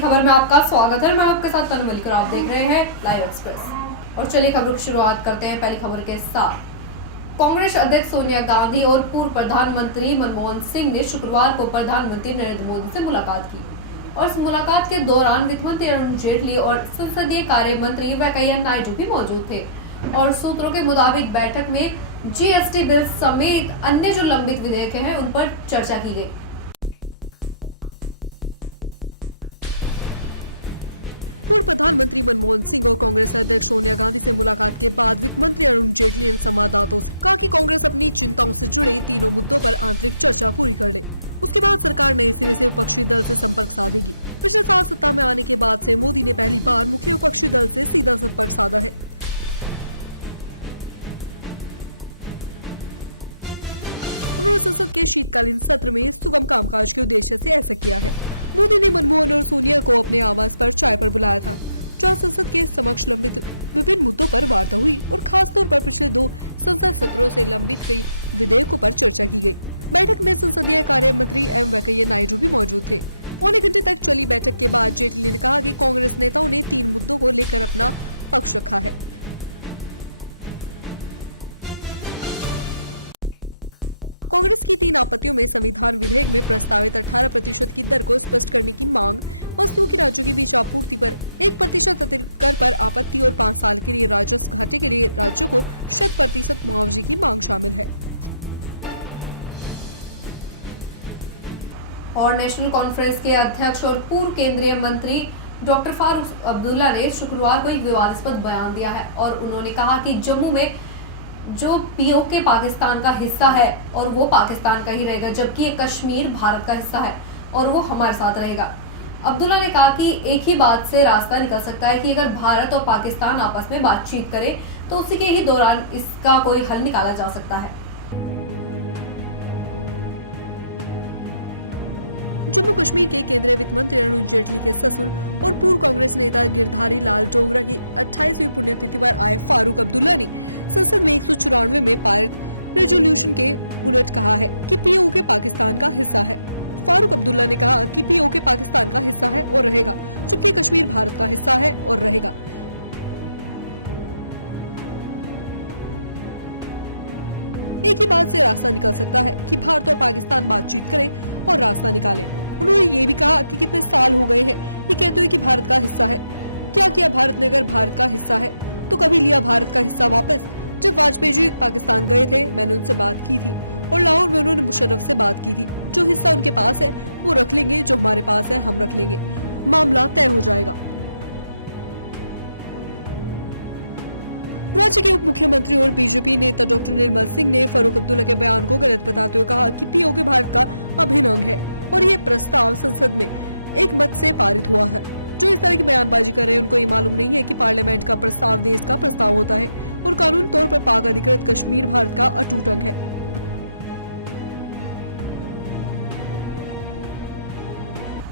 खबर में आपका स्वागत है। मैं आपके साथ तनु मलिक, आप देख रहे हैं लाइव एक्सप्रेस। और चलिए खबर की शुरुआत करते हैं पहली खबर के साथ। कांग्रेस अध्यक्ष सोनिया गांधी और पूर्व प्रधानमंत्री मनमोहन सिंह ने शुक्रवार को प्रधानमंत्री नरेंद्र मोदी से मुलाकात की और इस मुलाकात के दौरान वित्त मंत्री अरुण जेटली और संसदीय कार्य मंत्री वेंकैया नायडू भी मौजूद थे। और सूत्रों के मुताबिक बैठक में जीएसटी बिल समेत अन्य जो लंबित विधेयक हैं उन पर चर्चा की गई। और नेशनल कॉन्फ्रेंस के अध्यक्ष और पूर्व केंद्रीय मंत्री डॉक्टर फारूक अब्दुल्ला ने शुक्रवार को एक विवादास्पद बयान दिया है और उन्होंने कहा कि जम्मू में जो पीओके पाकिस्तान का हिस्सा है और वो पाकिस्तान का ही रहेगा, जबकि ये कश्मीर भारत का हिस्सा है और वो हमारे साथ रहेगा। अब्दुल्ला ने कहा कि एक ही बात से रास्ता निकल सकता है कि अगर भारत और पाकिस्तान आपस में बातचीत करें तो उसी के ही दौरान इसका कोई हल निकाला जा सकता है।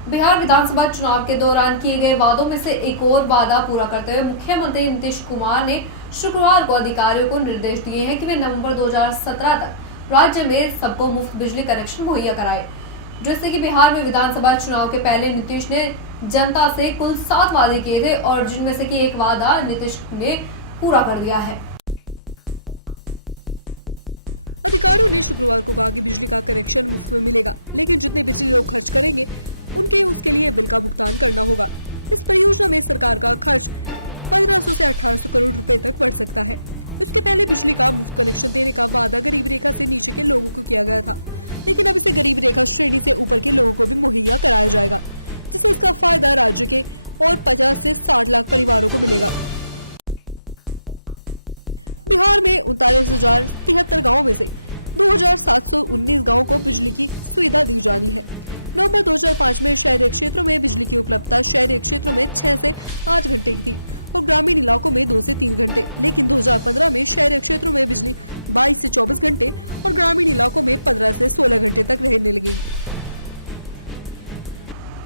बिहार विधानसभा चुनाव के दौरान किए गए वादों में से एक और वादा पूरा करते हुए मुख्यमंत्री नीतीश कुमार ने शुक्रवार को अधिकारियों को निर्देश दिए हैं कि वे नवंबर 2017 तक राज्य में सबको मुफ्त बिजली कनेक्शन मुहैया कराए। जिससे कि बिहार में विधानसभा चुनाव के पहले नीतीश ने जनता से कुल 7 वादे किए थे और जिनमें से कि एक वादा नीतीश ने पूरा कर दिया है।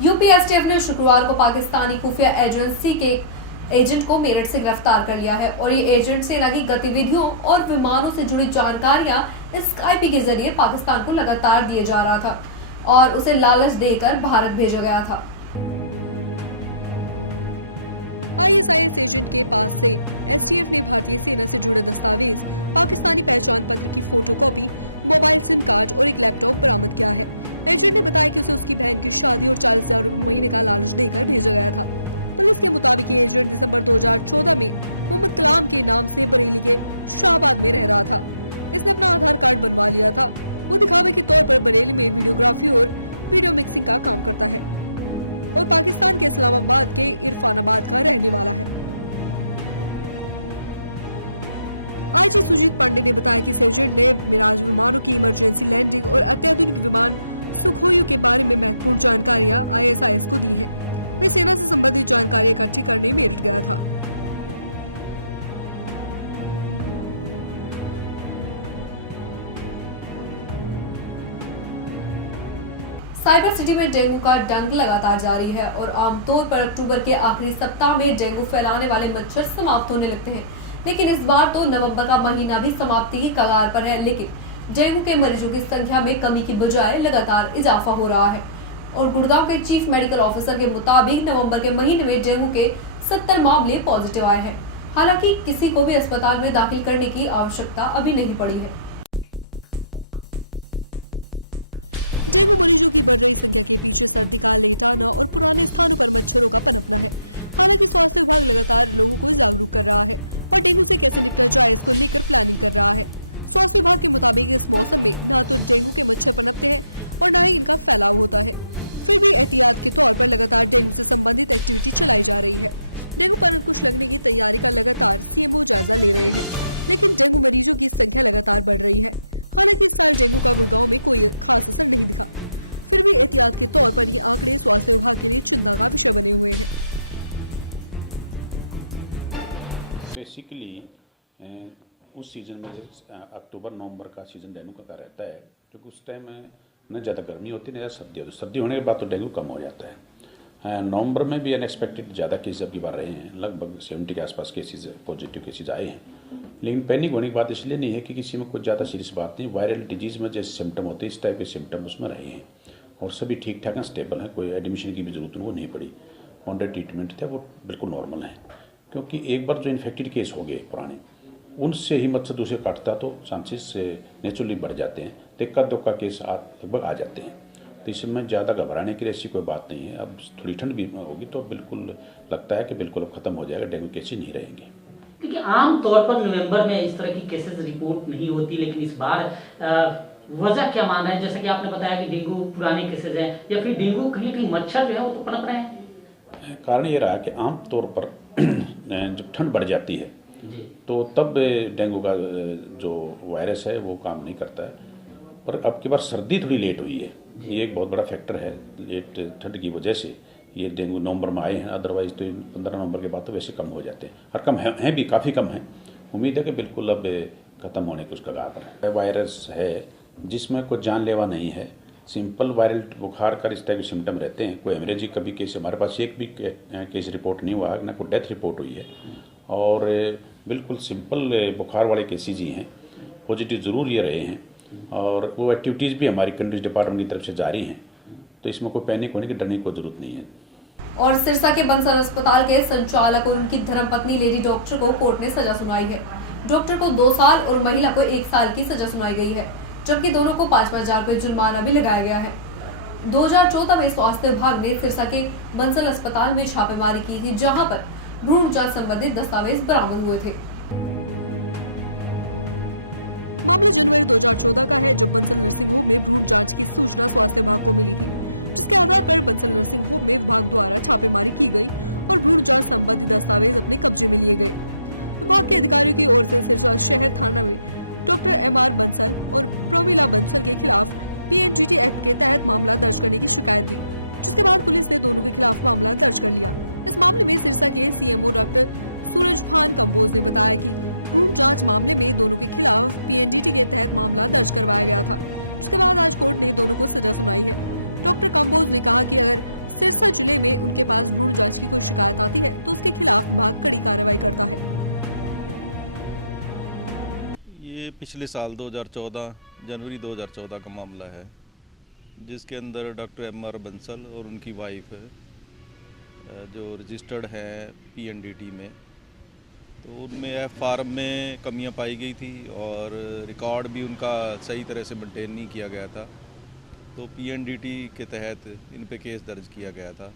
यूपीएसटीएफ ने शुक्रवार को पाकिस्तानी खुफिया एजेंसी के एजेंट को मेरठ से गिरफ्तार कर लिया है और ये एजेंट सेना की गतिविधियों और विमानों से जुड़ी जानकारियां स्काइपी के जरिए पाकिस्तान को लगातार दिए जा रहा था और उसे लालच देकर भारत भेजा गया था। साइबर सिटी में डेंगू का डंक लगातार जारी है और आमतौर पर अक्टूबर के आखिरी सप्ताह में डेंगू फैलाने वाले मच्छर समाप्त होने लगते हैं। लेकिन इस बार तो नवंबर का महीना भी समाप्ति की कगार पर है, लेकिन डेंगू के मरीजों की संख्या में कमी की बजाय लगातार इजाफा हो रहा है। और गुड़गांव के चीफ मेडिकल ऑफिसर के मुताबिक नवंबर के महीने में डेंगू के 70 मामले पॉजिटिव आए हैं। हालांकि किसी को भी अस्पताल में दाखिल करने की आवश्यकता अभी नहीं पड़ी है। बेसिकली उस सीज़न में अक्टूबर नवंबर का सीज़न डेंगू का रहता है, क्योंकि उस टाइम न ज़्यादा गर्मी होती न ज़्यादा सर्दी होती। सर्दी होने के बाद तो डेंगू कम हो जाता है। नवंबर में भी अनएक्सपेक्टेड ज़्यादा केसेस अब की बार रहे हैं, लगभग 70 के आसपास केसेस पॉजिटिव केसेस आए हैं। लेकिन पैनिक होने की बात इसलिए नहीं है कि किसी में कुछ ज़्यादा सीरियस बात नहीं। वायरल डिजीज़ में जैसे सिम्टम होते हैं, इस टाइप के सिम्टम उसमें रहे हैं और सभी ठीक ठाक हैं, स्टेबल हैं, कोई एडमिशन की भी ज़रूरत नहीं पड़ी। ऑन ट्रीटमेंट थे, वो बिल्कुल नॉर्मल है। क्योंकि एक बार जो इन्फेक्टेड केस हो गए पुराने, उनसे ही मच्छर दूसरे काटता तो चांसेस नेचुरली बढ़ जाते हैं, तो इक्का दुक्का केस लगभग आ जाते हैं। तो इसमें ज़्यादा घबराने की ऐसी कोई बात नहीं है। अब थोड़ी ठंड भी होगी तो बिल्कुल लगता है कि बिल्कुल अब ख़त्म हो जाएगा, डेंगू केस ही नहीं रहेंगे। देखिए, आम तौर पर नवंबर में इस तरह की केसेस रिपोर्ट नहीं होती, लेकिन इस बार वजह क्या माना है? जैसा कि आपने बताया कि डेंगू पुराने केसेस हैं, या फिर डेंगू कहीं मच्छर जो है वो तो पनप रहे हैं। कारण ये रहा कि आम तौर पर जब ठंड बढ़ जाती है तो तब डेंगू का जो वायरस है वो काम नहीं करता है। पर अब की बार सर्दी थोड़ी लेट हुई है, ये एक बहुत बड़ा फैक्टर है। लेट ठंड की वजह से ये डेंगू नवंबर में आए हैं, अदरवाइज तो 15 नवंबर के बाद तो वैसे कम हो जाते हैं, और कम हैं भी, काफ़ी कम हैं। उम्मीद है कि बिल्कुल अब ख़त्म होने की उसका कगार पर है। वायरस है जिसमें कोई जानलेवा नहीं है, सिंपल वायरल बुखार का इस टाइप के सिम्टम रहते हैं। कोई हेमरेजिक कभी केस हमारे पास एक भी केस रिपोर्ट नहीं हुआ, ना कोई डेथ रिपोर्ट हुई है, और बिल्कुल सिंपल बुखार वाले केसेज ही हैं। पॉजिटिव ज़रूर ये रहे हैं, और वो एक्टिविटीज़ भी हमारी कंट्रीज डिपार्टमेंट की तरफ से जारी हैं, तो इसमें कोई पैनिक होने की, डरने की कोई ज़रूरत नहीं है। और सिरसा के बंसल अस्पताल के संचालक और उनकी धर्मपत्नी लेडी डॉक्टर को कोर्ट ने सजा सुनाई है। डॉक्टर को 2 साल और महिला को 1 साल की सजा सुनाई गई है, जबकि दोनों को 5,000 रुपये जुर्माना भी लगाया गया है। 2014 में स्वास्थ्य विभाग ने सिरसा के बंसल अस्पताल में छापेमारी की थी, जहां पर भ्रूण जांच संबंधित दस्तावेज बरामद हुए थे। ये पिछले साल 2014 जनवरी 2014 का मामला है, जिसके अंदर डॉक्टर एम.आर. बंसल और उनकी वाइफ जो रजिस्टर्ड हैं पीएनडीटी में, तो उनमें एफ.आर. में कमियां पाई गई थी और रिकॉर्ड भी उनका सही तरह से मेंटेन नहीं किया गया था। तो पीएनडीटी के तहत इन पे केस दर्ज किया गया था,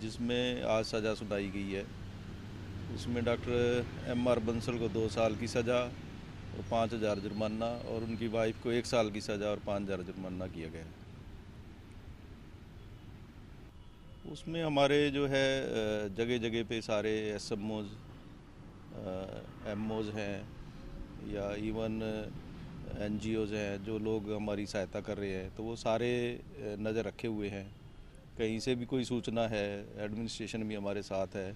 जिसमें आज सज़ा सुनाई गई है। उसमें डॉक्टर एम.आर. बंसल को 2 साल की सज़ा और 5,000 जुर्माना, और उनकी वाइफ को 1 साल की सज़ा और 5,000 जुर्माना किया गया। उसमें हमारे जो है जगह जगह पे सारे एसएमओज, एमओज हैं, या इवन एनजीओज हैं जो लोग हमारी सहायता कर रहे हैं, तो वो सारे नज़र रखे हुए हैं। कहीं से भी कोई सूचना है, एडमिनिस्ट्रेशन भी हमारे साथ है,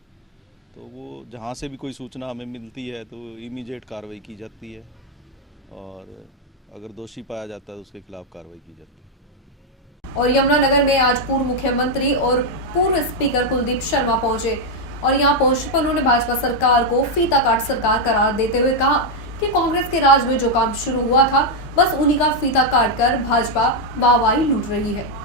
तो वो जहाँ से भी कोई सूचना हमें मिलती है तो इमीडिएट कार्रवाई की जाती है, और अगर दोषी पाया जाता है तो उसके खिलाफ़ कार्रवाई की जाती है। और यमुनानगर में आज पूर्व मुख्यमंत्री और पूर्व स्पीकर कुलदीप शर्मा पहुंचे और यहां पहुंचने पर उन्होंने भाजपा सरकार को फीता काट सरकार करार देते हुए कहा कि कांग्रेस के राज में जो काम शुरू हुआ था बस उन्हीं का फीता काटकर भाजपा वाहवाही लूट रही है।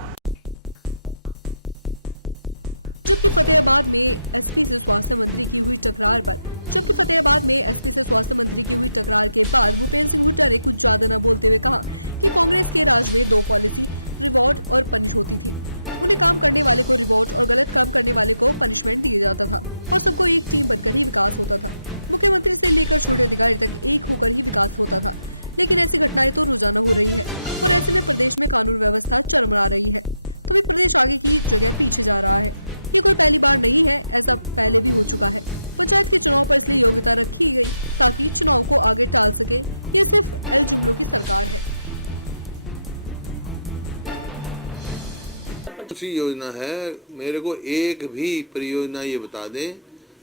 सी योजना है, मेरे को एक भी परियोजना ये बता दें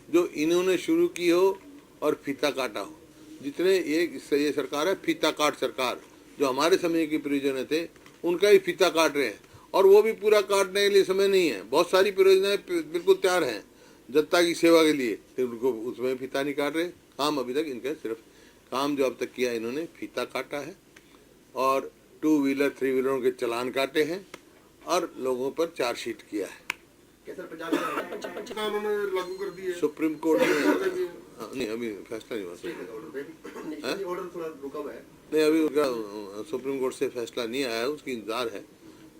जो इन्होंने शुरू की हो और फीता काटा हो। जितने ये सरकार है फीता काट सरकार, जो हमारे समय की परियोजना थे उनका ही फीता काट रहे हैं और वो भी पूरा काटने के लिए समय नहीं है। बहुत सारी परियोजनाएं बिल्कुल तैयार हैं जनता की सेवा के लिए, फिर उनको उसमें फीता नहीं काट रहे। काम अभी तक इनका सिर्फ काम जो अब तक किया इन्होंने फीता काटा है और 2 व्हीलर 3 व्हीलरों के चालान काटे हैं और लोगों पर चार्जशीट किया है। उन्होंने लागू कर दिया सुप्रीम कोर्ट में नहीं, अभी फैसला नहीं हुआ। ऑर्डर थोड़ा रुका हुआ है। नहीं, अभी उनका सुप्रीम कोर्ट से फैसला नहीं आया, उसकी इंतजार है।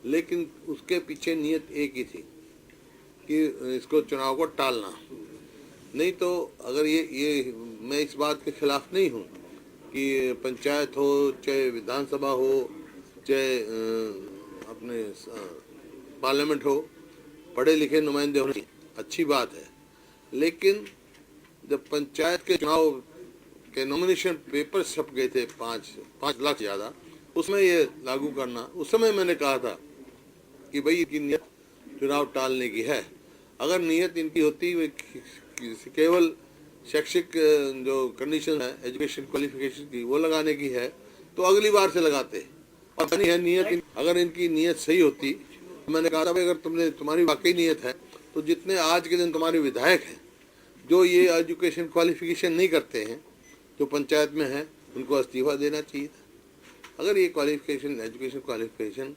लेकिन उसके पीछे नियत एक ही थी कि इसको चुनाव को टालना। नहीं तो अगर ये मैं इस बात के खिलाफ नहीं हूँ कि पंचायत हो चाहे विधानसभा हो चाहे अपने पार्लियामेंट हो, पढ़े लिखे नुमाइंदे होने अच्छी बात है। लेकिन जब पंचायत के चुनाव के नॉमिनेशन पेपर छप गए थे 5 लाख ज़्यादा, उसमें ये लागू करना, उस समय मैंने कहा था कि भाई इनकी नियत चुनाव टालने की है। अगर नियत इनकी होती केवल शैक्षिक जो कंडीशन है एजुकेशन क्वालिफिकेशन की वो लगाने की है तो अगली बार से लगाते। और नहीं है नियत, अगर इनकी नियत सही होती, मैंने कहा था अगर तुम्हारी वाकई नियत है तो जितने आज के दिन तुम्हारे विधायक हैं जो ये एजुकेशन क्वालिफिकेशन नहीं करते हैं जो पंचायत में हैं, उनको इस्तीफा देना चाहिए था। अगर ये क्वालिफिकेशन एजुकेशन क्वालिफिकेशन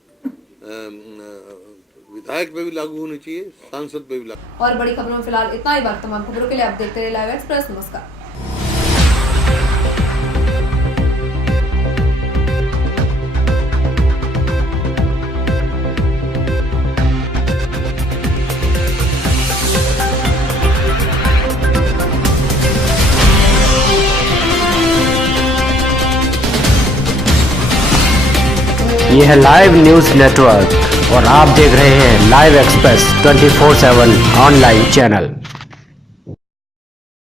विधायक पे भी लागू होनी चाहिए, सांसद पे भी लागू। और बड़ी खबरों में फिलहाल इतना ही। बात तमाम खबरों के लिए आप देखते रहिए लाइव एक्सप्रेस। नमस्कार। ये है लाइव न्यूज नेटवर्क और आप देख रहे हैं लाइव एक्सप्रेस 24/7 ऑनलाइन चैनल।